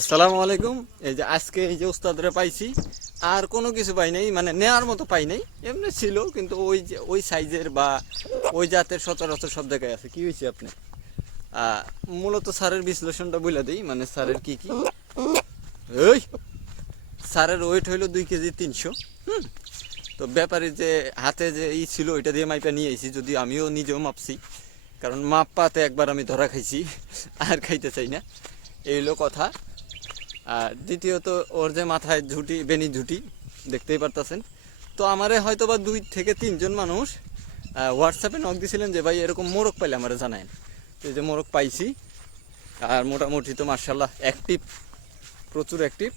আসসালামু আলাইকুম। এই যে আজকে এই যে উস্তাদরে পাইছি, আর কোনো কিছু পাই নাই, মানে নেওয়ার মতো পাই নাই। এমনি ছিল, কিন্তু ওই যে ওই সাইজের বা ওই জাতের সচরাচর সব জায়গায় আছে। কি হয়েছে আপনি? আহ, মূলত স্যারের বিশ্লেষণটা বলে দিই, মানে স্যারের কি কি। ওই স্যারের ওয়েট হইলো 2 কেজি 300। হুম। তো ব্যাপারী যে হাতে যে ই ছিল ওইটা দিয়ে মাইপা নিয়ে আইছি, যদি আমিও নিজেও মাপছি, কারণ মাপ পাতে একবার আমি ধরা খাইছি, আর খাইতে চাই না। এই হলো কথা। আর দ্বিতীয়ত, ওর যে মাথায় ঝুঁটি, বেনি ঝুঁটি দেখতেই পারতেছেন। তো আমারে হয়তো বা 2 থেকে 3 জন মানুষ হোয়াটসঅ্যাপে নক দিয়েছিলেন যে ভাই এরকম মোরগ পাইলে আমারে জানায়েন। তো এই যে মোরগ পাইছি, আর মোটামুটি তো মার্শাল্লাহ অ্যাক্টিভ, প্রচুর অ্যাক্টিভ।